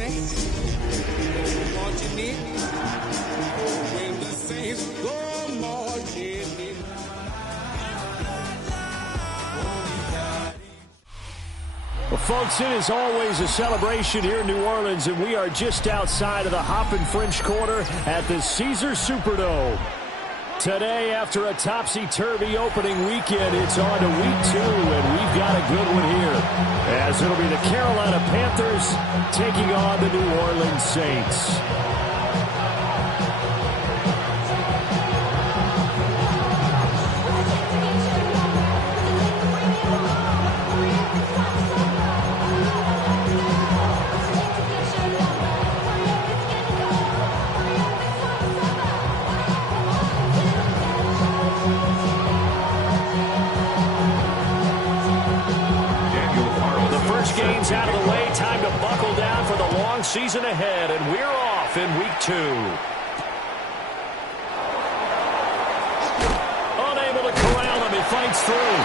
Saints go marching in. When the Saints go marching in. Well, folks, it is always a celebration here in New Orleans, and we are just outside of the Hoppin' French Quarter at the Caesars Superdome. Today, after a topsy-turvy opening weekend, it's on to week 2, and we've got a good one here, as it'll be the Carolina Panthers taking on the New Orleans Saints. Games out of the way, time to buckle down for the long season ahead, and we're off in week 2. Unable to corral him, he fights through.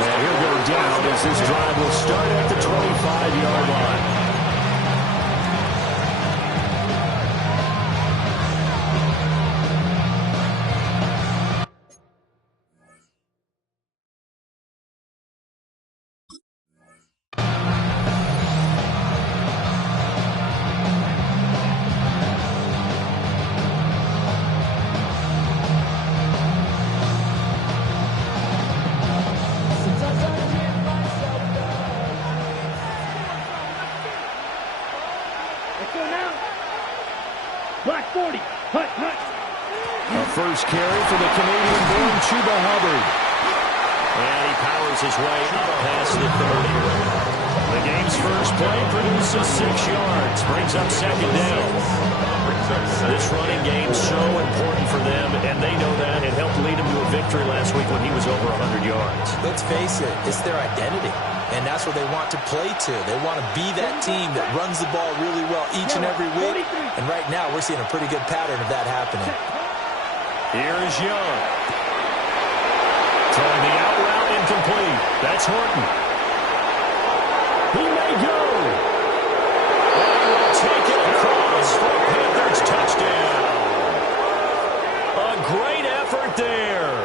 And he'll go down as this drive will start at the 25-yard line. Black 40. Hut, hut. A first carry for the Canadian-born Chuba Hubbard. And he powers his way up past the 30. The game's first play produces 6 yards. Brings up second down. This running game's so important for them, and they know that. It helped lead them to a victory last week when he was over 100 yards. Let's face it, it's their identity. And that's what they want to play to. They want to be that team that runs the ball really well each and every week. And right now, we're seeing a pretty good pattern of that happening. Here is Young. Throwing the out route incomplete. That's Horton. He may go. And he will take it across for a Panthers touchdown. A great effort there.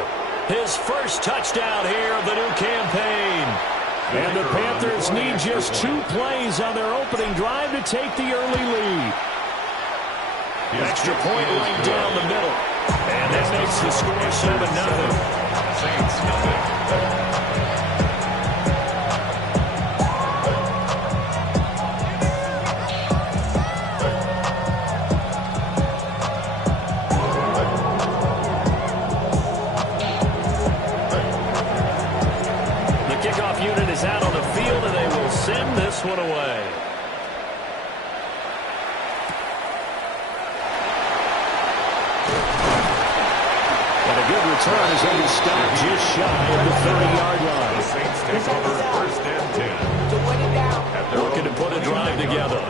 His first touchdown here of the new campaign. And the Panthers need just 2 plays on their opening drive to take the early lead. Extra point right down the middle. And that makes the score 7-0. Saints nothing. Is out on the field, and they will send this one away. And a good return is going to stop just shy of the 30-yard line. The Saints take over first and 10. Looking to put a drive together.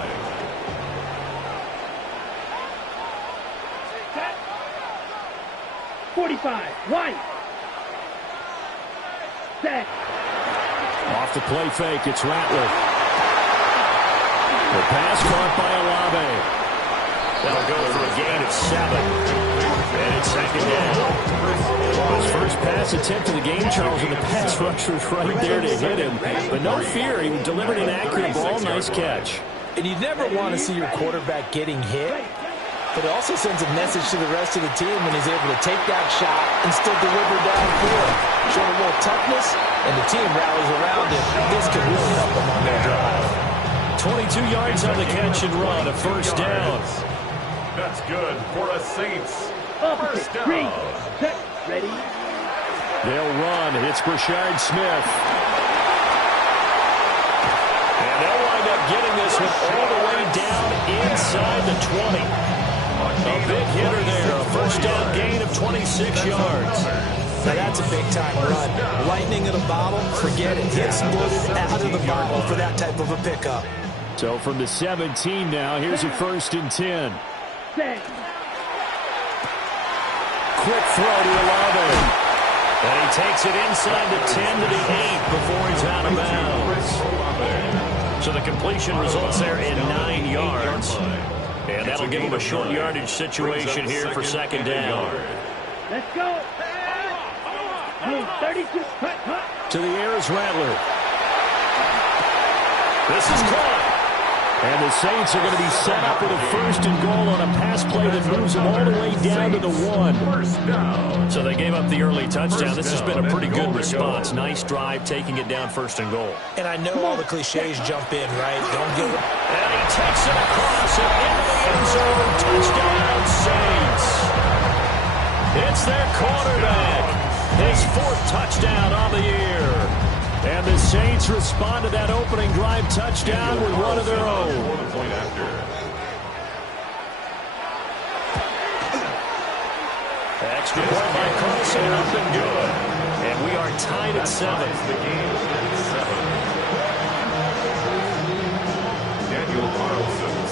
White. Set. Off the play fake, it's Rattler. The pass caught by Olave. That'll go for a gain of 7. And it's second down. His first pass attempt of the game, Charles, and the pass rusher's right there to hit him. But no fear, he delivered an accurate ball. Nice catch. And you never want to see your quarterback getting hit. But it also sends a message to the rest of the team when he's able to take that shot and still deliver downfield. Showing a little toughness, and the team rallies around him. This could really help them on their drive. 22 yards on the catch and run, a first down. That's good for a Saints. First down. Ready. They'll run. It's Brashard Smith. And they'll wind up getting this one all the way down inside the 20. A big hitter there. A first down gain of 26 yards. Now that's a big-time run. Lightning in a bottle, forget it. He exploded out of the bottle for that type of a pickup. So from the 17 now, here's a first and 10. Quick throw to Olave. And he takes it inside the 10 to the 8 before he's out of bounds. So the completion results there in 9 yards. And that'll give them a short yardage situation here for second down. Let's go. 32. To the air is Rattler. This is caught. And the Saints are going to be set up with a first and goal on a pass play that moves them all the way down to the 1. So they gave up the early touchdown. This has been a pretty good response. Nice drive, taking it down first and goal. And I know all the cliches jump in, right? Don't give it. And he takes it across and into the end zone. Touchdown, Saints. It's their quarterback. His 4th touchdown on the year. And the Saints respond to that opening drive touchdown with one of their own. Extra point by Carson, up and good. And we are tied at 7. The game at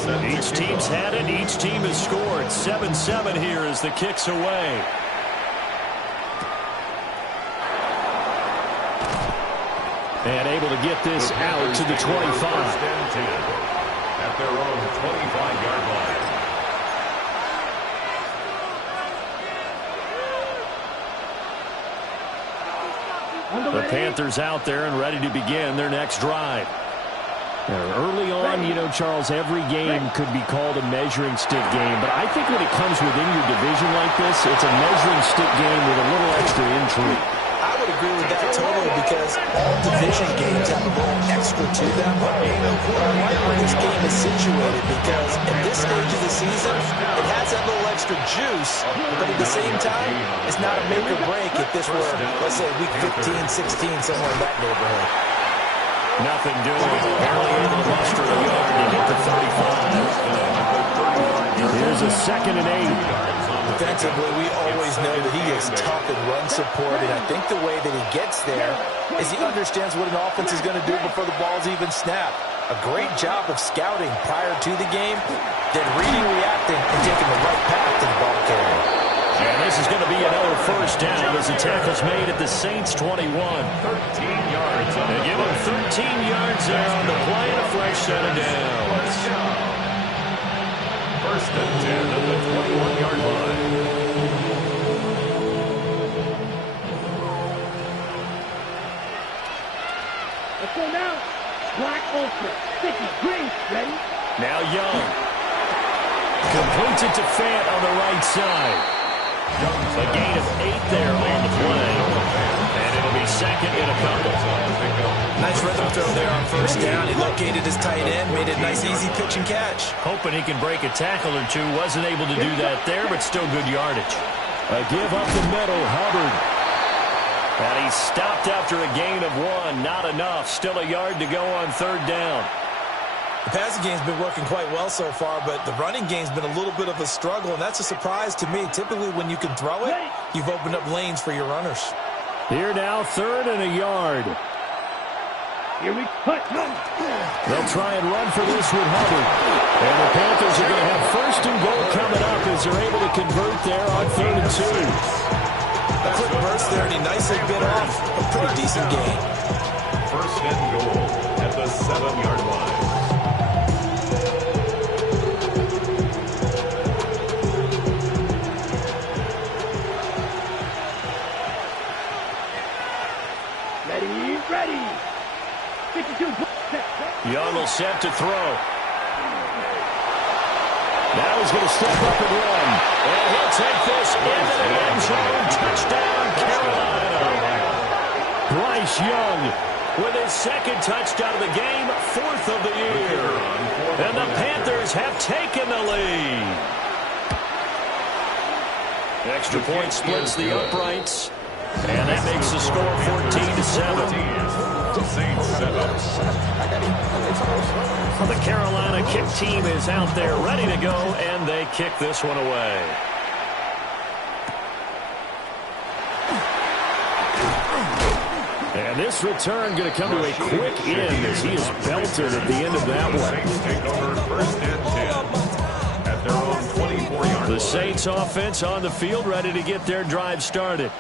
7. Each team's had it. Each team has scored. 7-7 here as the kick's away. And able to get this out to the 25. At their own 25-yard line. The Panthers out there and ready to begin their next drive. Early on, you know, Charles, every game could be called a measuring stick game. But I think when it comes within your division like this, it's a measuring stick game with a little extra intrigue. I would agree with that totally because all division games have a little extra to them. I like where this game is situated because at this stage of the season, it has that little extra juice, but at the same time, it's not a make or break if this were, let's say, week 15, 16, somewhere in that neighborhood. Nothing doing. Barely able to muster a yard to get to 35. Here's a 2nd and 8. Defensively, we always know that he is tough in run support, and I think the way that he gets there is he understands what an offense is going to do before the ball's even snapped. A great job of scouting prior to the game, then reading, reacting, and taking the right path to the ball carrier. And this is going to be another first down as the tackle's made at the Saints' 21. 13 yards. They give him 13 yards there on the play and a fresh set of downs. First and 10 at the 21-yard line. Let's go now. Black Ultra. Sticky. Green. Ready? Now Young. Completes it to Fant on the right side. A gain of 8 there on the play. And it'll be second in a couple. Nice rhythm throw there on first down. He located his tight end, made it a nice, easy pitch and catch. Hoping he can break a tackle or two. Wasn't able to do that there, but still good yardage. A give up the middle, Hubbard. And he stopped after a gain of 1. Not enough. Still a yard to go on third down. The passing game's been working quite well so far, but the running game's been a little bit of a struggle, and that's a surprise to me. Typically, when you can throw it, you've opened up lanes for your runners. Here now, 3rd and a yard. Here we put. They'll try and run for this with Hubbard. And the Panthers are going to have first and goal coming up as they're able to convert there on 3rd and 2. A quick burst there, and he nicely bit off a pretty decent gain. First and goal at the 7-yard line. Ready. 52. Young will set to throw. Now he's going to step up and run. And he'll take this into the end zone. Touchdown, Carolina. Bryce Young with his 2nd touchdown of the game, 4th of the year. And the Panthers have taken the lead. Extra point splits the uprights. And that makes the score 14-7. The Carolina kick team is out there ready to go, and they kick this one away. And this return going to come to a quick end as he is belted at the end of that one. Take over first and 10 at their own 24-yard line. The Saints offense on the field ready to get their drive started.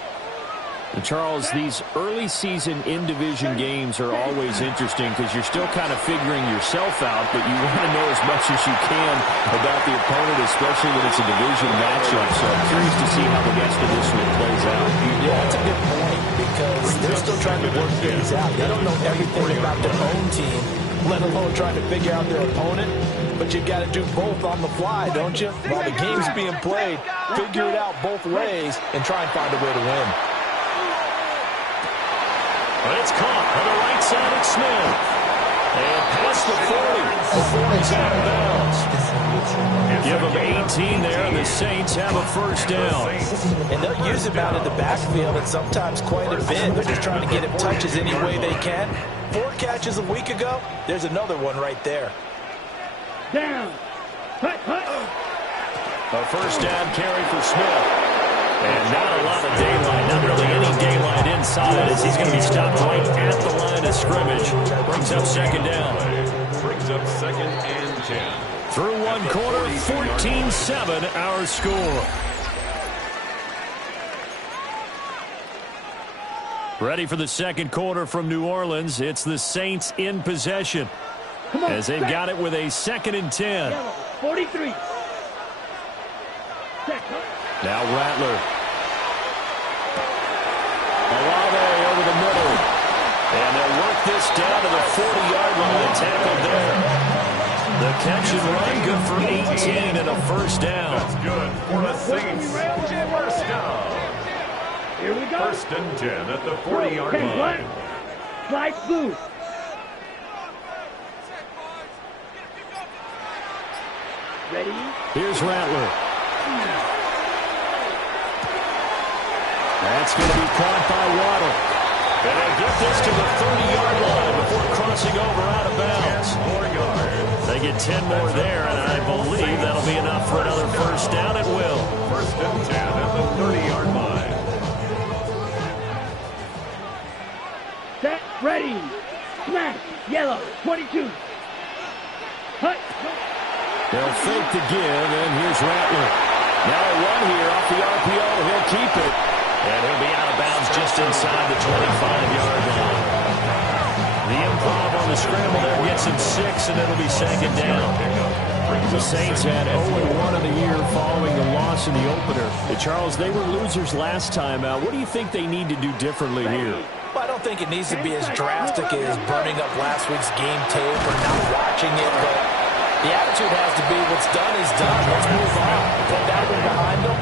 And Charles, these early season in-division games are always interesting because you're still kind of figuring yourself out, but you want to know as much as you can about the opponent, especially when it's a division matchup. So I'm curious to see how the rest of this one plays out. Yeah, that's a good point because they're still trying to work things out. They don't know everything about their own team, let alone trying to figure out their opponent. But you got to do both on the fly, don't you? While the game's being played, figure it out both ways and try and find a way to win. But it's caught on the right side of Smith. And past the 40 before he's out of bounds. Give him 18 there, and the Saints have a first down. And they'll use him out in the backfield and sometimes quite a bit. They're just trying to get him touches any way they can. 4 catches a week ago. There's another one right there. Down. A first down carry for Smith. And not a lot of daylight, not really any daylight inside as he's going to be stopped right at the line of scrimmage. Brings up second down. Brings up second and 10. Through one quarter, 14-7 our score. Ready for the second quarter from New Orleans. It's the Saints in possession as they've got it with a 2nd and 10. 43. Now Rattler. Olave over the middle. And they'll work this down to the 40-yard line. Tackled there. The catch and run good for 18 and a first down. That's good for the Saints. First down. Here we go. First and 10 at the 40-yard line. Slide blue. Ready? Here's Rattler. That's going to be caught by Waddle. And they get this to the 30-yard line before crossing over out of bounds. 10 more yards. They get 10 more there, and I believe that'll be enough for another first down. It will. First and 10 at the 30-yard line. Set. Ready. Smash. Yellow. 22. Hut. They'll fake the give, and here's Rattler. Now a run here off the RPO. He'll keep it. And he'll be out of bounds just inside the 25-yard line. The improv on the scramble there gets him 6, and it'll be second down. The Saints had 0-1 of the year following the loss in the opener. Charles, they were losers last time out. What do you think they need to do differently here? Well, I don't think it needs to be as drastic as burning up last week's game tape or not watching it, but the attitude has to be what's done is done. Let's move on. Put that one behind them,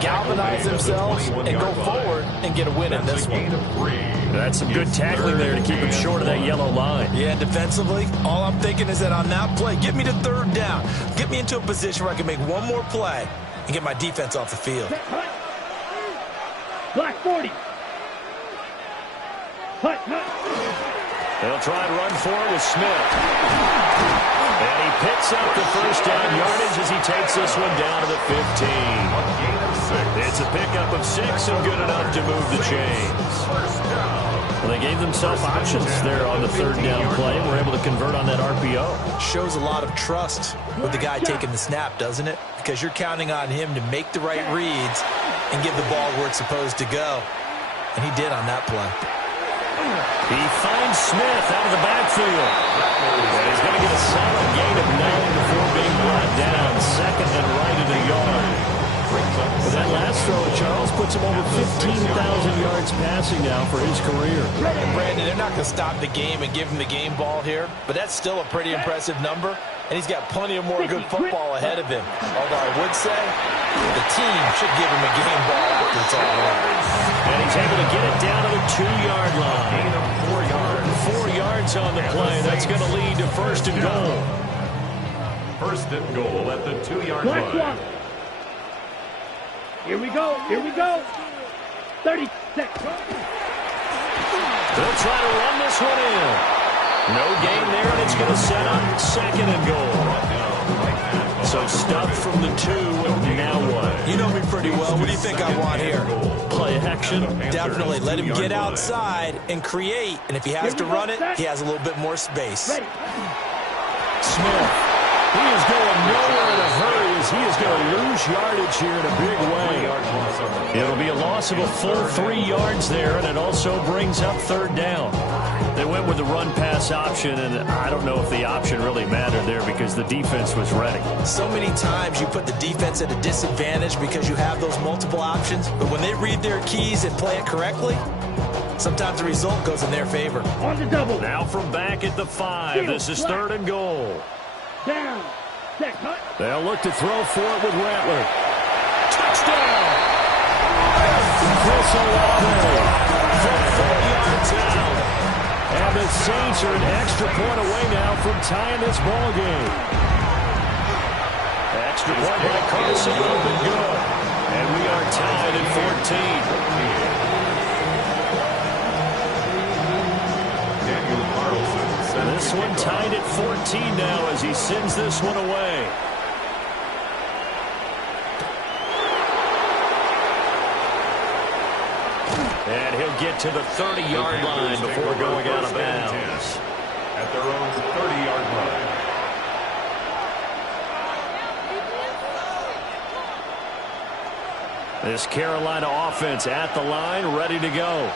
galvanize themselves, and go forward and get a win in this one. That's some good tackling there to keep him short of that yellow line. Yeah, defensively, all I'm thinking is that on that play, get me to third down. Get me into a position where I can make one more play and get my defense off the field. Black 40. Hut. They'll try and run for it with Smith. And he picks up the first down yardage as he takes this one down to the 15. It's a pickup of 6 and good enough to move the chains. Well, they gave themselves options there on the third down play and were able to convert on that RPO. Shows a lot of trust with the guy taking the snap, doesn't it? Because you're counting on him to make the right reads and give the ball where it's supposed to go. And he did on that play. He finds Smith out of the backfield. And he's going to get a solid gain of 9 before being brought down. Second and right in the yard. But that last throw, Charles, puts him over 15,000 yards passing now for his career. And Brandon, they're not going to stop the game and give him the game ball here, but that's still a pretty impressive number, and he's got plenty of more good football ahead of him. Although I would say the team should give him a game ball after it's all over. And he's able to get it down to the 2-yard line. Gain of 4 yards. 4 yards on the play. That's going to lead to first and goal. First and goal at the 2-yard Black line. 1. Here we go. 30 seconds. They'll try to run this one in. No gain there, and it's going to set up second and goal. So stuff from the 2, now what? You know me pretty well. What do you think I want here? Play action. Definitely. Let him get outside and create, and if he has to run it, he has a little bit more space. Ready. Smith. He is going nowhere in a hurry as as he is going to lose yardage here in a big way. It'll be a loss of a full 3 yards there, and it also brings up third down. They went with the run-pass option, and I don't know if the option really mattered there because the defense was ready. So many times you put the defense at a disadvantage because you have those multiple options, but when they read their keys and play it correctly, sometimes the result goes in their favor. On the double. Now from back at the 5, this is third and goal. Down. Set. Cut. They'll look to throw for it with Rattler. Touchdown! Chris Olave from 4 yards out. And the Saints are an extra point away now from tying this ball game. Extra point by Carson would have been good. And we are tied at 14. This one tied at 14 now as he sends this one away. And he'll get to the 30-yard line before going out of bounds. At their own 30-yard line. This Carolina offense at the line, ready to go.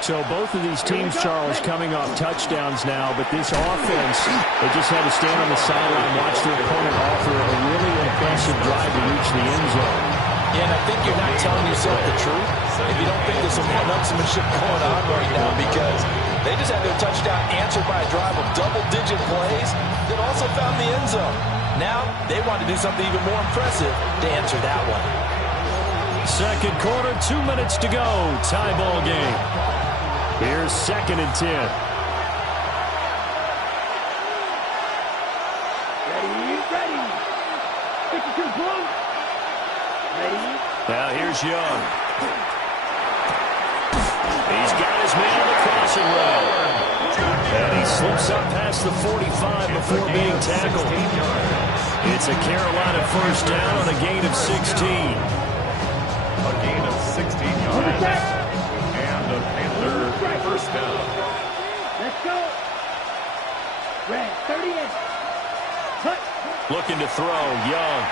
So both of these teams, Charles, coming off touchdowns now, but this offense, they just had to stand on the sideline, watch their opponent offer a really impressive drive to reach the end zone. Yeah, and I think you're not telling yourself the truth if you don't think there's some one-upsmanship going on right now, because they just had their touchdown answered by a drive of double-digit plays that also found the end zone. Now they want to do something even more impressive to answer that one. Second quarter, 2 minutes to go. Tie ball game. Here's 2nd and 10. Ready. 52 close. Ready. Now here's Young. He's got his man on the crossing route. And he slips up past the 45 before being tackled. It's a Carolina first down on a gain of 16. A gain of 16 yards. And a Panther first down. Let's go. Red, 38. Cut. Looking to throw, Young.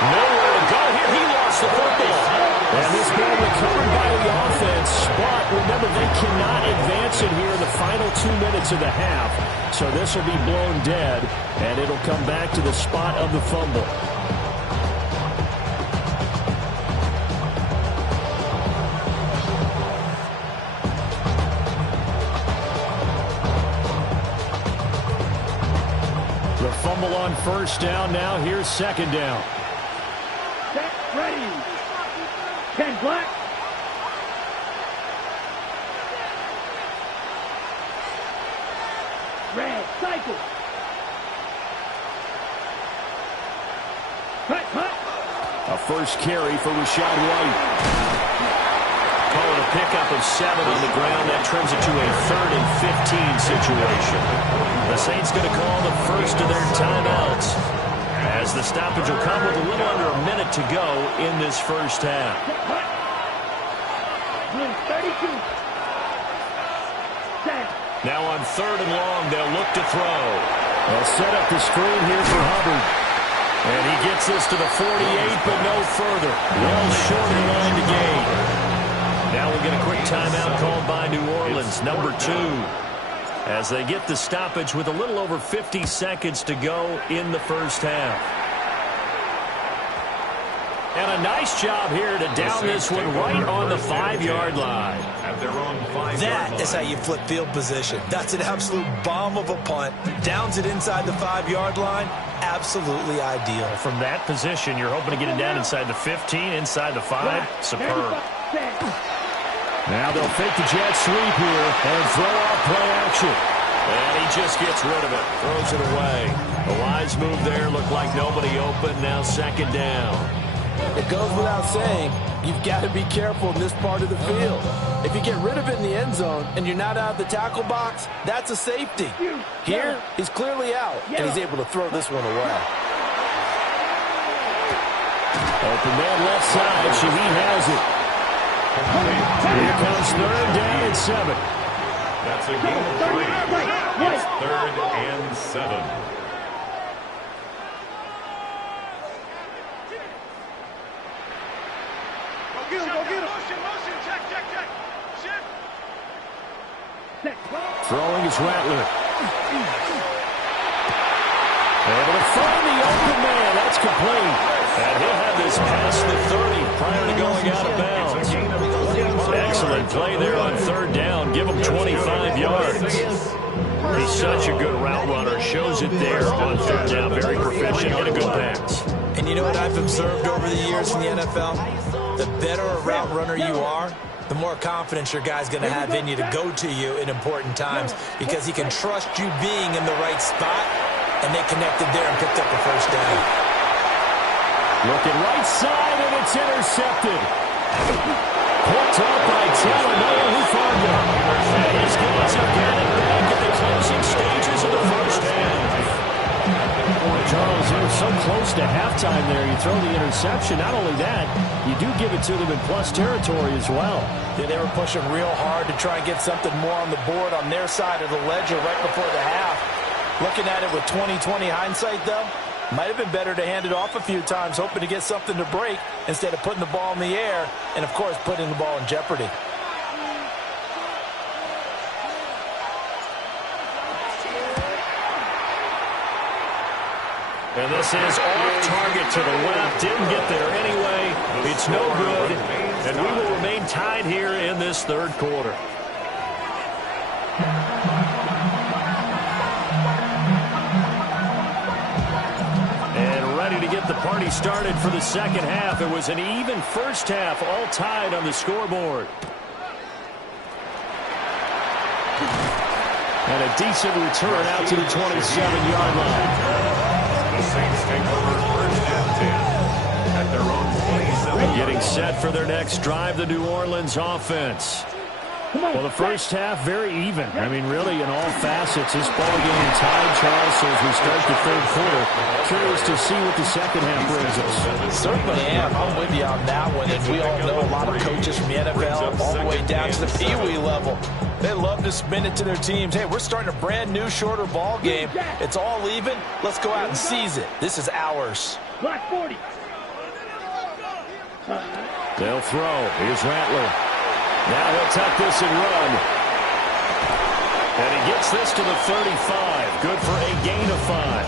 Nowhere to go here. He lost the football. And this ball recovered by the offense. But remember, they cannot advance it here in the final 2 minutes of the half. So this will be blown dead, and it'll come back to the spot of the fumble. The fumble on first down. Now here's second down. Set. Ready. 10 black. Red. Cycle. Cut. A first carry for Rachaad White. Calling a pickup of 7 on the ground. That trims it to a 3rd and 15 situation. The Saints going to call the first of their timeouts, as the stoppage will come with a little under a minute to go in this first half. Blue 32. Set. Now on 3rd and long, they'll look to throw. They'll set up the screen here for Hubbard. And he gets this to the 48, but no further. Well short in line to gain. Now we'll get a quick timeout called by New Orleans, number 2. As they get the stoppage with a little over 50 seconds to go in the first half. And a nice job here to down this one right on the 5-yard line. At their own 5-yard That line. is how you flip field position. That's an absolute bomb of a punt. Downs it inside the 5-yard line. Absolutely ideal. From that position, you're hoping to get it down inside the 15, inside the 5. Superb. Now they'll fake the jet sweep here and throw out play action. And he just gets rid of it. Throws it away. A wise move there. Looked like nobody open. Now second down. It goes without saying, you've got to be careful in this part of the field. If you get rid of it in the end zone and you're not out of the tackle box, that's a safety. Here, he's clearly out, and he's able to throw this one away. Open man left side. Shaheed has it. Here comes 3rd down and 7. That's a gain of 3. It's 3rd and 7. Throwing is Rattler. Able to find the open man. That's complete. And he'll have this past the 30 prior to going out of bounds. Excellent play there on third down. Give him 25 yards. He's such a good route runner. Shows it there on third down. Very proficient. Hit a good pass. And you know what I've observed over the years in the NFL? The better a route runner you are, the more confidence your guy's going to have in you to go to you in important times because he can trust you being in the right spot, and they connected there and picked up the first down. Looking right side, and it's intercepted. Picked up by Talanoa Hufanga. And his guys have got it back at the closing stages of the first half. Charles, you're so close to halftime there. You throw the interception. Not only that, you do give it to them in plus territory as well. Yeah, they were pushing real hard to try and get something more on the board on their side of the ledger right before the half. Looking at it with 20/20 hindsight, though, might have been better to hand it off a few times, hoping to get something to break instead of putting the ball in the air and, of course, putting the ball in jeopardy. And this is off target to the left. Didn't get there anyway. It's no good. And we will remain tied here in this third quarter. And ready to get the party started for the second half. It was an even first half, all tied on the scoreboard. And a decent return out to the 27-yard line. Saints take over first and 10 at their own 27. Getting set for their next drive, the New Orleans offense. Well, the first half, very even. I mean, really, in all facets, this ball game tied, Charles, so as we start the third quarter. Curious to see what the second half brings us. Certainly am. I'm with you on that one. And we all know a lot of coaches from the NFL all the way down to the Pee-wee level. They love to spin it to their teams. Hey, we're starting a brand new, shorter ball game. It's all even. Let's go out and seize it. This is ours. Black 40. They'll throw. Here's Rattler. Now he'll tuck this and run. And he gets this to the 35. Good for a gain of 5.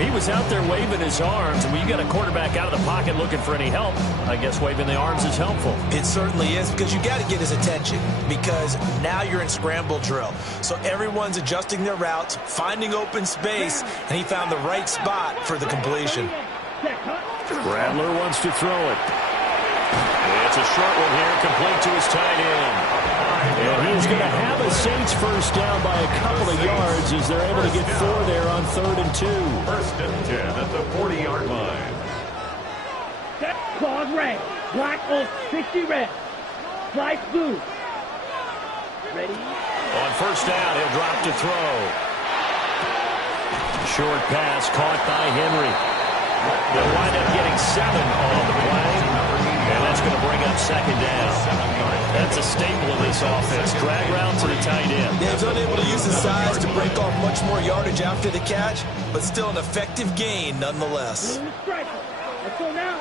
He was out there waving his arms, and when you got a quarterback out of the pocket looking for any help, I guess waving the arms is helpful. It certainly is, because you got to get his attention, because now you're in scramble drill. So everyone's adjusting their routes, finding open space, and he found the right spot for the completion. Rattler wants to throw it. It's a short one here, complete to his tight end. And he's going to have a Saints first down by a couple of yards as they're able to get 4 there on 3rd and 2. First and 10 at the 40-yard line. Claws red. Black Oak 60 red. Slice blue. Ready? On first down, he'll drop to throw. Short pass caught by Henry. They'll wind up getting 7 on the play. And that's going to bring up second down. That's a staple of this offense. Drag route to the tight end. Yeah, he's unable to use his size to break off much more yardage after the catch, but still an effective gain nonetheless. Let's go now.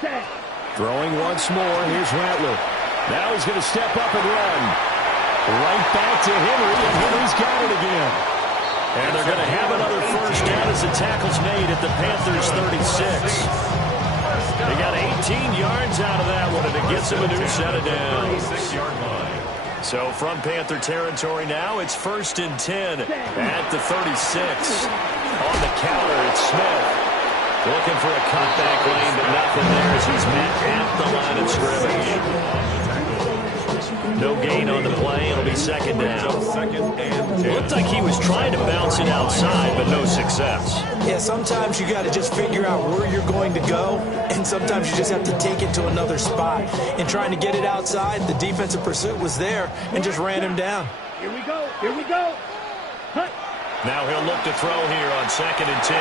Set. Throwing once more. Here's Rattler. Now he's going to step up and run. Right back to Henry, and Henry's got it again. And they're going to have another first down as the tackle's made at the Panthers' 36. They got 18 yards out of that one, and it gets him a new set of downs. 36-yard line. So from Panther territory now, it's 1st and 10 at the 36. On the counter, it's Smith. Looking for a cutback lane, but nothing there as he's met at the line of scrimmage. No gain on the play. It'll be second down. Looked like he was trying to bounce it outside, but no success. Yeah, sometimes you got to just figure out where you're going to go, and sometimes you just have to take it to another spot. In trying to get it outside, the defensive pursuit was there and just ran him down. Here we go. Here we go. Hut. Now he'll look to throw here on 2nd and 10.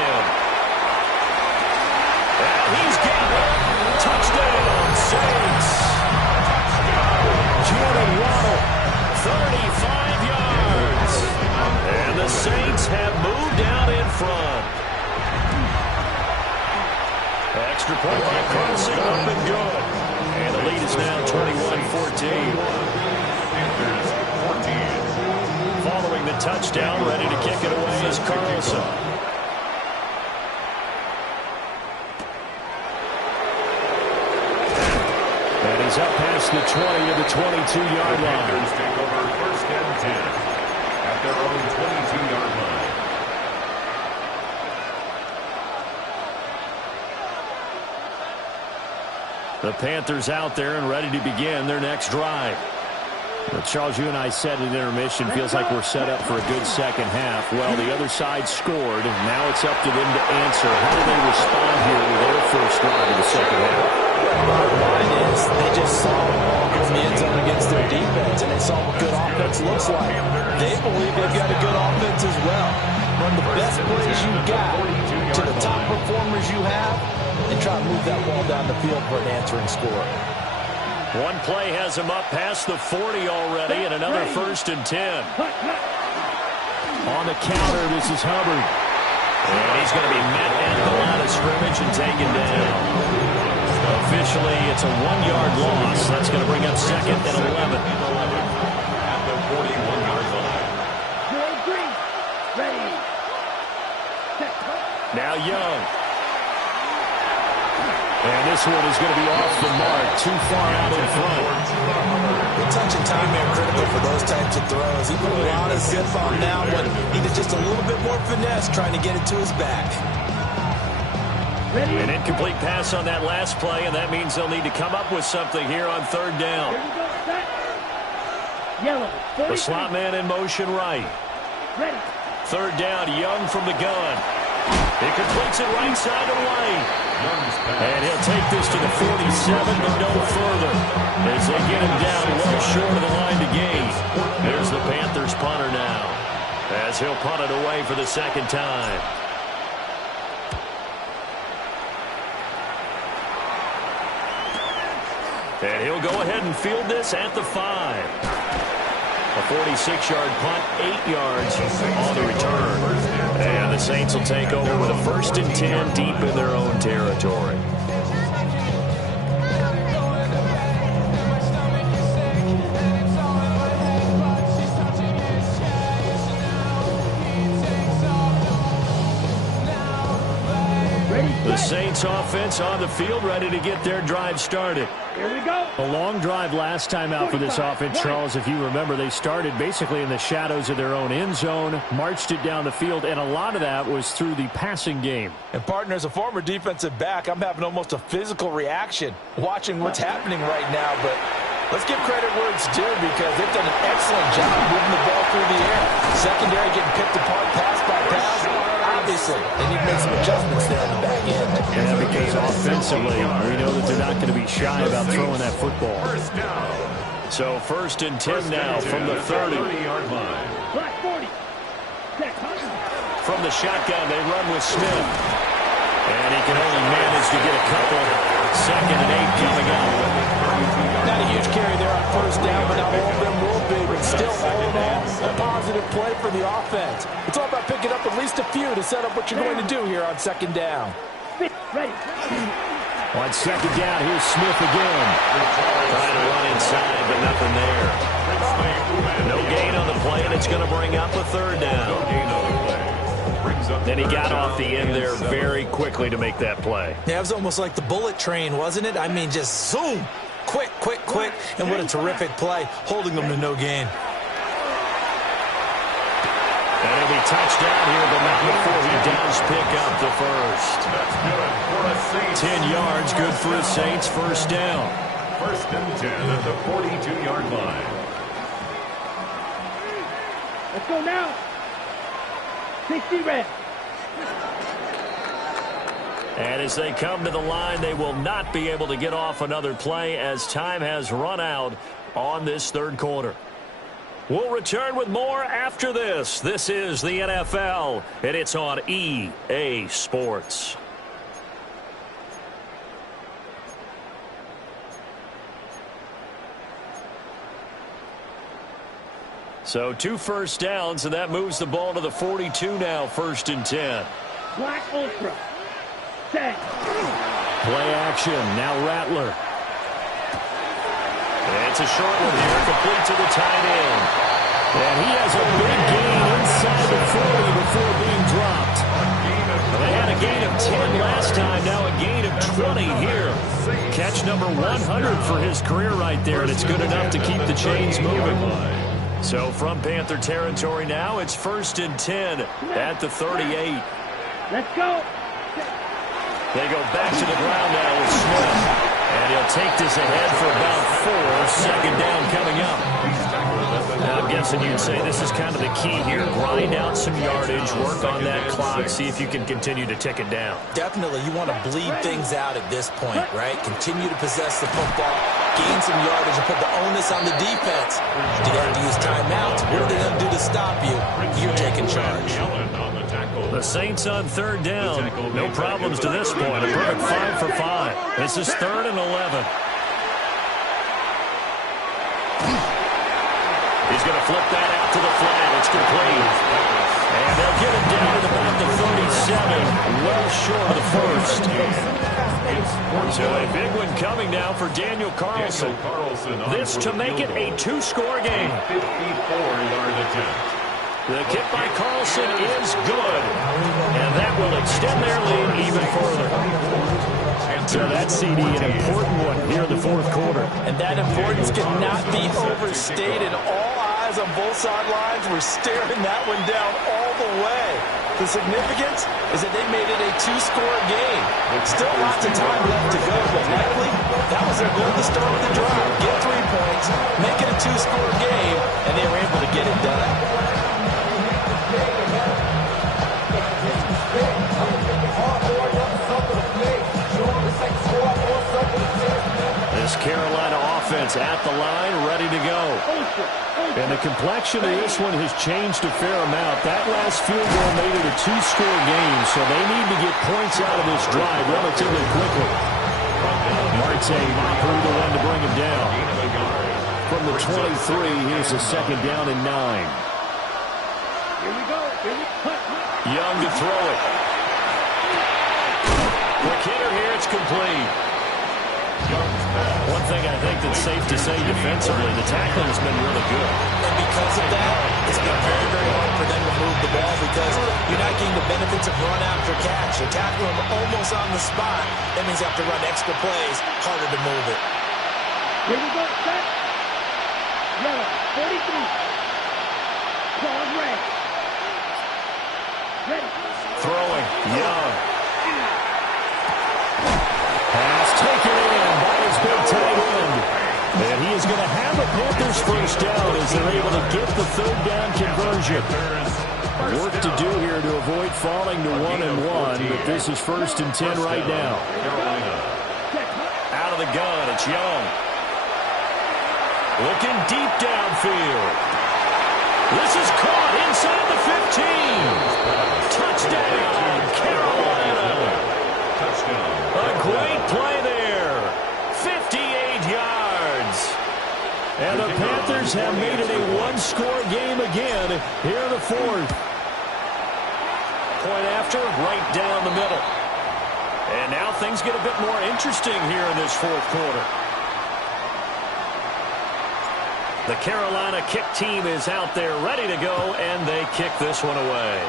And he's got it. Touchdown, Saints. Jalen Waddle, 35 yards. And the Saints have moved out in front. Extra point by Carson, up and good. And the lead is now 21-14. touchdown. Ready to kick it away is Carlson. And he's up past the 20 to the 22-yard line. Panthers take over 1st and 10 at their own 22-yard line. The Panthers out there and ready to begin their next drive. Well, Charles, you and I said at intermission, feels like we're set up for a good second half. Well, the other side scored, and now it's up to them to answer. How do they respond here with their first drive of the second half? Bottom line is they just saw the ball go in the end zone against their defense, and they saw what good offense looks like. They believe they've got a good offense as well. Run the best plays you've got to the top performers you have, and try to move that ball down the field for an answering score. One play has him up past the 40 already, and another 1st and 10. On the counter, this is Hubbard. And he's going to be met at the line of scrimmage and taken down. Officially, it's a 1-yard loss. That's going to bring up 2nd and 11. At the 41-yard line. Ready. Now Young. And this one is going to be off the mark, too far out in front. The touch and time are critical for those types of throws. He put a lot of zip on now, but needed just a little bit more finesse trying to get it to his back. An incomplete pass on that last play, and that means they'll need to come up with something here on 3rd down. The slot man in motion right. 3rd down, Young from the gun. He completes it right side to White. And he'll take this to the 47, but no further, as they get him down well short of the line to gain. There's the Panthers punter now, as he'll punt it away for the 2nd time. And he'll go ahead and field this at the 5. A 46-yard punt, 8 yards on the return. And the Saints will take over with a 1st and 10 deep in their own territory. The Saints offense on the field, ready to get their drive started. Here we go. A long drive last time out for this offense, Charles. If you remember, they started basically in the shadows of their own end zone, marched it down the field, and a lot of that was through the passing game. And, partner, as a former defensive back, I'm having almost a physical reaction watching what's happening right now. But let's give credit where it's due, because they've done an excellent job moving the ball through the air. Secondary getting picked apart pass by pass. Obviously, they need to make some adjustments there in the back end. Yeah, because offensively, we know that they're not going to be shy about throwing that football. So 1st and 10 now from the 30-yard line. From the shotgun, they run with Smith. And he can only manage to get a couple. 2nd and 8 coming up. Not a huge carry there on 1st down, but not all of them will be. But still, all in all, a positive play for the offense. It's all about picking up at least a few to set up what you're going to do here on 2nd down. On 2nd down, here's Smith again. Trying to run inside, but nothing there. No gain on the play, and it's going to bring up a 3rd down. Then he got off the end there very quickly to make that play. Yeah, it was almost like the bullet train, wasn't it? I mean, just zoom. Quick, quick, quick. And what a terrific play, holding them to no gain. And it'll be touchdown here, but not before he does pick up the 1st. 10 yards, good for the Saints. 1st down. 1st and 10 at the 42-yard line. Let's go now. 60 red. And as they come to the line, they will not be able to get off another play as time has run out on this 3rd quarter. We'll return with more after this. This is the NFL, and it's on EA Sports. So 2 1st downs, and that moves the ball to the 42 now, 1st and 10. Black Ultra. Set. Play action, now Rattler. And it's a short one here, complete to the tight end. And he has a big gain 40 before being dropped. They had a gain of 10 last time, now a gain of 20 here. Catch number 100 for his career right there, and it's good enough to keep the chains moving. So from Panther territory now, it's 1st and 10 at the 38. Let's go. They go back to the ground now with Smith. And he'll take this ahead for about 4. Second down coming up. Now, I'm guessing you'd say this is kind of the key here. Grind out some yardage, work on that clock, see if you can continue to tick it down. Definitely, you want to bleed things out at this point, right? Continue to possess the football, gain some yardage, and put the onus on the defense. Do you have to use timeouts? What are they going to do to stop you? You're taking charge. The Saints on 3rd down. No problems to this point. A perfect 5 for 5. This is 3rd and 11. He's going to flip that out to the flat. It's complete. And they'll get him down at about the 37, well short of the first. So a big one coming now for Daniel Carlson. This to make it a 2-score game. 54-yard attempt. The kick by Carlson is good, and that will extend their lead even further. So that CD, an important one here in the 4th quarter. And that importance cannot be overstated. All eyes on both sidelines were staring that one down all the way. The significance is that they made it a 2-score game. Still lots of time left to go, but likely that was their goal to start with the drive. Get 3 points, make it a 2-score game, and they were able to get it done. This Carolina offense at the line, ready to go. And the complexion of this one has changed a fair amount. That last field goal made it a 2-score game, so they need to get points out of this drive relatively quickly. Marte through the one to bring him down. From the 23, here's a 2nd down and 9. Here we go. Young to throw it. Quick hitter here, it's complete. One thing I think that's safe to say defensively, the tackling has been really good. And because of that, it's been very, very hard for them to move the ball because you're not getting the benefits of run after catch. You're tackling them almost on the spot. That means you have to run extra plays, harder to move it. Here we go. Set. Yellow. 43. Ball red. Ready. Throwing. Young. Pass taken in by his big tight end. And he is going to have a Panthers first down as they're able to get the 3rd down conversion. Work to do here to avoid falling to 1-1, but this is 1st and 10 right now. Out of the gun, it's Young. Looking deep downfield. This is caught inside the 15. Touchdown, Carolina. A great play there. 58 yards. And the Panthers have made it a 1-score game again here in the 4th. Point after, right down the middle. And now things get a bit more interesting here in this 4th quarter. The Carolina kick team is out there ready to go, and they kick this one away.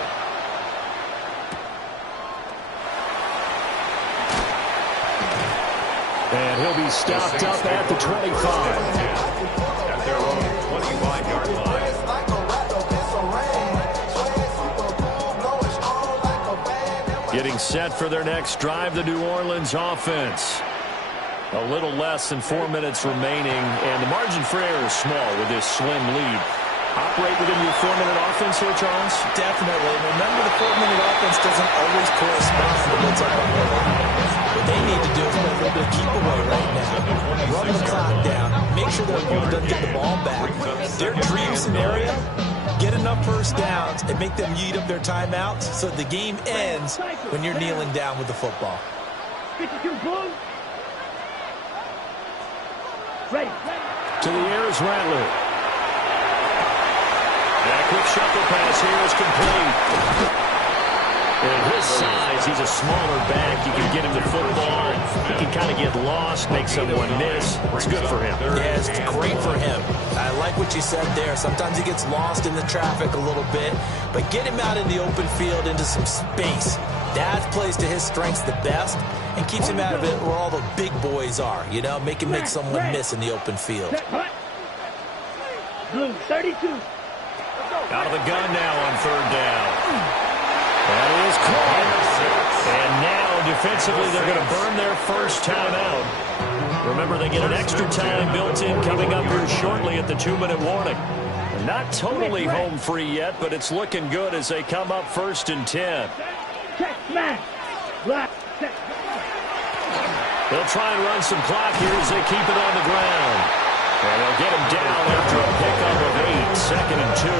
And he'll be stopped up at the 25. At their own 25-yard line. Getting set for their next drive, the New Orleans offense. A little less than 4 minutes remaining, and the margin for error is small with this slim lead. Operate within your 4-minute offense here, Charles? Definitely. Remember, the 4-minute offense doesn't always correspond to what's up on the line. What they need to do is play a little bit of keep away right now. Run the clock down. Make sure their opponent doesn't get the ball back. Their dream scenario, get enough first downs and make them eat up their timeouts so the game ends when you're kneeling down with the football. 52 Bulls. Ready. To the air is Rattler. And a quick shuffle pass here is complete. At his size, he's a smaller back. You can get him the football. He can kind of get lost, make someone miss. It's good for him. Yeah, it's great for him. I like what you said there. Sometimes he gets lost in the traffic a little bit, but get him out in the open field into some space. That plays to his strengths the best and keeps him out of it where all the big boys are, you know, make him make someone miss in the open field. Blue 32. Out of the gun now on third down. That is caught. And now, defensively, they're going to burn their first timeout. Remember, they get an extra time built in coming up here shortly at the 2-minute warning. Not totally home free yet, but it's looking good as they come up 1st and 10. Check, smash. Black. Check. They'll try and run some clock here as they keep it on the ground. And they'll get him down after a pickup of 8, 2nd and 2.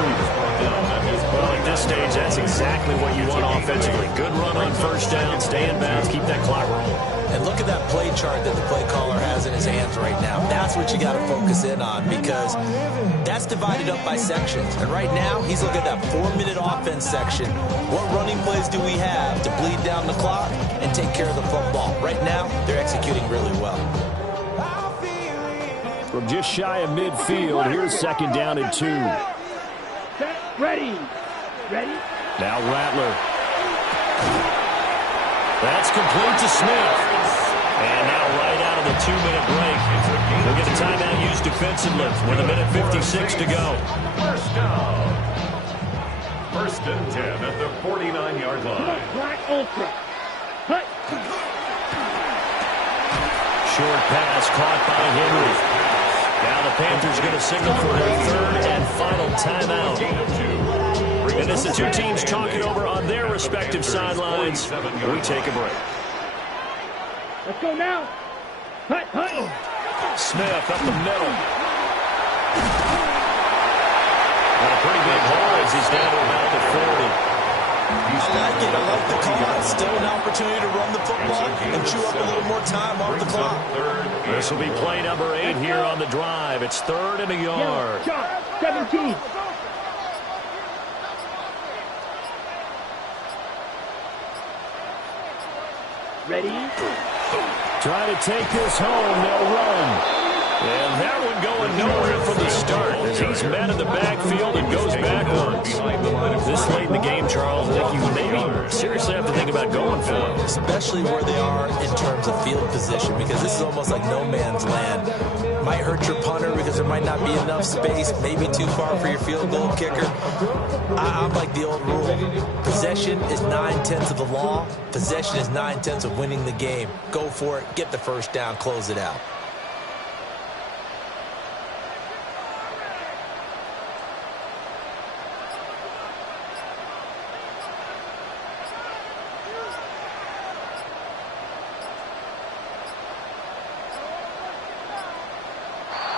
Well, at this stage, that's exactly what you want offensively. Good run on first down, stay in bounds, keep that clock rolling. And look at that play chart that the play caller has in his hands right now. That's what you got to focus in on because that's divided up by sections. And right now, he's looking at that 4-minute offense section. What running plays do we have to bleed down the clock and take care of the football? Right now, they're executing really well. From just shy of midfield, here's 2nd down and 2. Ready. Ready. Now Rattler. That's complete to Smith. And now right out of the 2-minute break, we'll get a timeout used defensively with 1:56 to go. First down. 1st and 10 at the 49-yard line. Black ultra. Hut. Short pass caught by Henry. Now the Panthers going to signal for their 3rd and final timeout. And as the two teams talk it over on their respective sidelines, we take a break. Let's go now. Hut, hut. Smith up the middle. And a pretty big hole as he's down to about the 40. I like it. I like the call. Still an opportunity to run the football and chew up a little more time off the clock. This will be play number 8 here on the drive. It's 3rd and a yard. 17. Ready? Trying to take this home. They'll run. And that one going nowhere from the start as he's met in the backfield and goes backwards. This late in the game, Charles, I think you maybe seriously have to think about going for it. Especially where they are in terms of field position because this is almost like no man's land. Might hurt your punter because there might not be enough space, maybe too far for your field goal kicker. I'm like the old rule. Possession is 9/10 of the law. Possession is 9/10 of winning the game. Go for it. Get the first down. Close it out.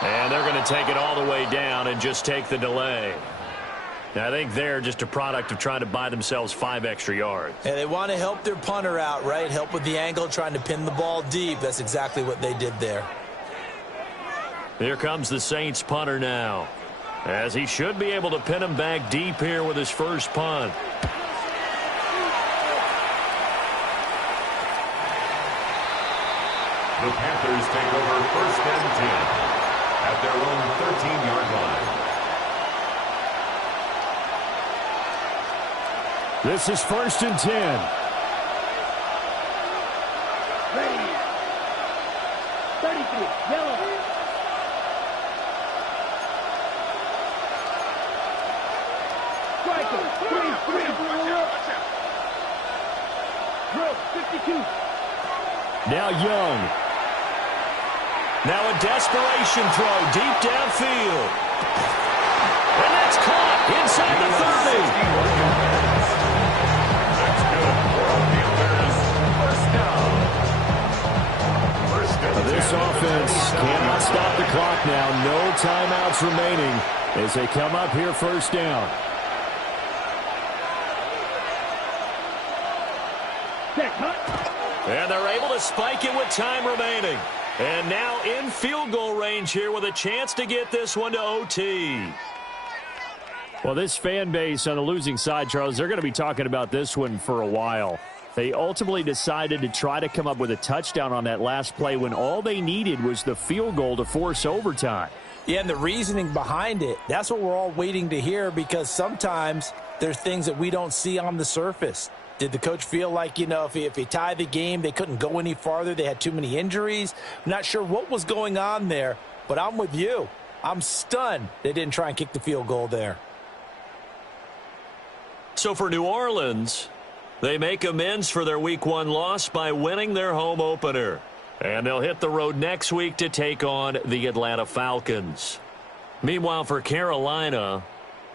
And they're going to take it all the way down and just take the delay. Now, I think they're just a product of trying to buy themselves 5 extra yards. And they want to help their punter out, right? Help with the angle, trying to pin the ball deep. That's exactly what they did there. Here comes the Saints punter now, as he should be able to pin him back deep here with his first punt. The Panthers take over 1st and 10 at their own 13-yard line. This is 1st and 10. Ready. 33. Yellow. Striker. 3. Drill. 52. Now Young. Now a desperation throw deep downfield. And that's caught inside the 30. That's good. 1st down. This offense cannot stop the clock now. No timeouts remaining as they come up here 1st down. And they're able to spike it with time remaining. And now in field goal range here with a chance to get this one to OT. Well, this fan base on the losing side, Charles, they're going to be talking about this one for a while. They ultimately decided to try to come up with a touchdown on that last play when all they needed was the field goal to force overtime. Yeah, and the reasoning behind it, that's what we're all waiting to hear, because sometimes there's things that we don't see on the surface. Did the coach feel like, if he tied the game, they couldn't go any farther, they had too many injuries? I'm not sure what was going on there, but I'm with you. I'm stunned they didn't try and kick the field goal there. So for New Orleans, they make amends for their Week 1 loss by winning their home opener. And they'll hit the road next week to take on the Atlanta Falcons. Meanwhile, for Carolina,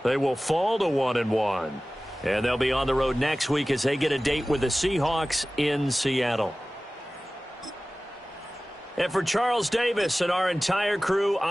they will fall to 1-1. And they'll be on the road next week as they get a date with the Seahawks in Seattle. And for Charles Davis and our entire crew,